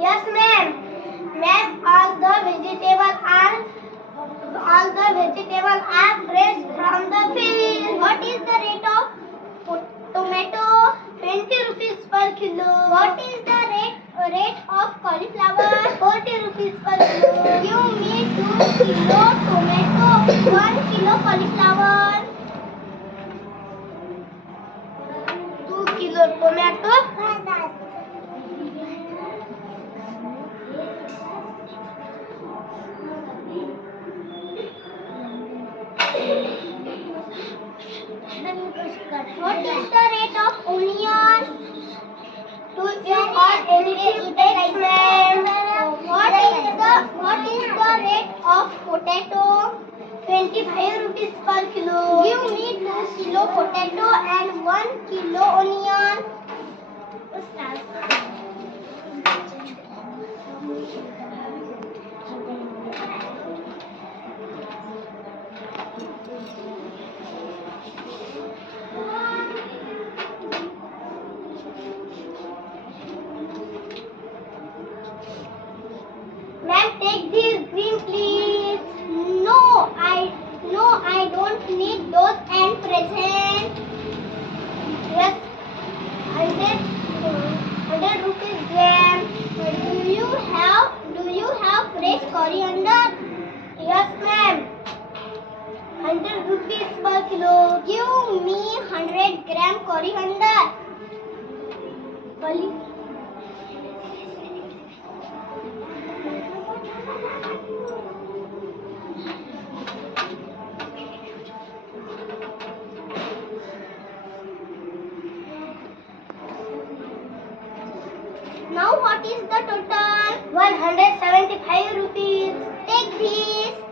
Yes, ma'am. Ma'am, all the vegetables are fresh from the field. What is the rate of tomato? 20 rupees per kilo. What is the rate of cauliflower? 40 rupees per kilo. Give me 2 kilo tomato, 1 kilo cauliflower. 2 kilo tomato. What is the rate of onion? To you or anything else, ma'am? What is the rate of potato? 25 rupees per kilo. Give me 2 kilo potato and 1 kilo onion. Ma'am, take this green, please. No, I don't need those and present. Yes, 100 rupees gram. Do you have fresh coriander? Yes, ma'am. 100 rupees per kilo. Give me 100 gram coriander. Now what is the total? 175 rupees. Take this.